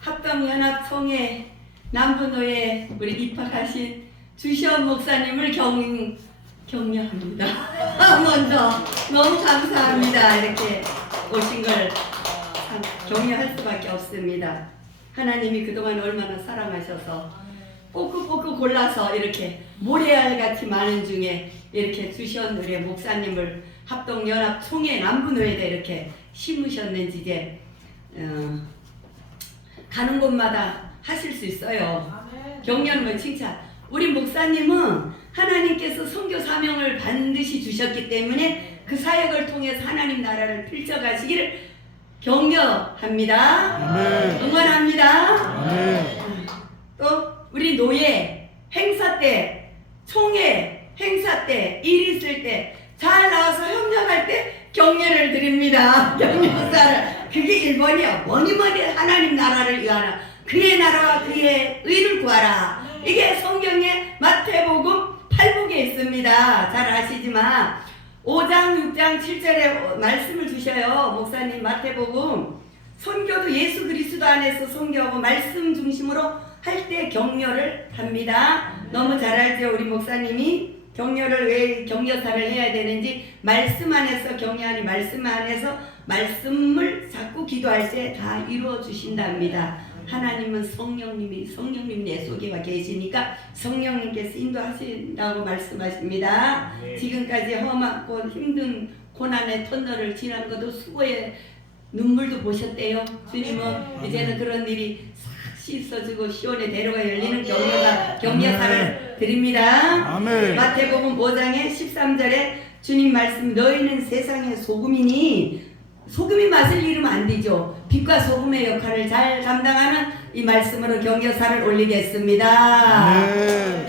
합동연합총회 남부노에 우리 입학하신 주시원 목사님을 경, 격려합니다. 먼저 너무 감사합니다. 이렇게 오신 걸참 격려할 수밖에 없습니다. 하나님이 그동안 얼마나 사랑하셔서 뽀끄뽀끄 골라서 이렇게 모래알같이 많은 중에 이렇게 주시원 우리 목사님을 합동연합 총회 남부노에다 이렇게 심으셨는지 이제 어, 가는 곳마다 하실 수 있어요. 격려는 칭찬. 우리 목사님은 하나님께서 선교 사명을 반드시 주셨기 때문에 그 사역을 통해서 하나님 나라를 펼쳐가시기를 격려합니다. 아멘. 응원합니다. 아멘. 또 우리 노예 행사 때 총회 행사 때 일 있을 때 잘 나와서 협력할 때 격려를 드립니다. 격려사를 1번이요. 뭐니 뭐니 하나님 나라를 위하라. 그의 나라와 그의 의를 구하라. 이게 성경에 마태복음 8복에 있습니다. 잘 아시지만 5장, 6장, 7절에 말씀을 주셔요. 목사님 마태복음 선교도 예수 그리스도 안에서 선교하고 말씀 중심으로 할 때 격려를 합니다. 너무 잘 알죠 우리 목사님이 격려를 왜 격려사를 해야 되는지 말씀 안에서 격려하니 말씀 안에서 말씀을 자꾸 기도할 때 다 이루어 주신답니다. 하나님은 성령님이 성령님 내 속에 와 계시니까 성령님께서 인도하신다고 말씀하십니다. 네. 지금까지 험하고 힘든 고난의 터널을 지난 것도 수고의 눈물도 보셨대요. 주님은 이제는 그런 일이 싹 씻어지고 시온의 대로가 열리는 격려가 격려사를 드립니다. 아멘. 마태복음 5장의 13절에 주님 말씀 너희는 세상의 소금이니 소금이 맛을 잃으면 안 되죠. 빛과 소금의 역할을 잘 감당하는 이 말씀으로 격려사를 올리겠습니다. 아멘.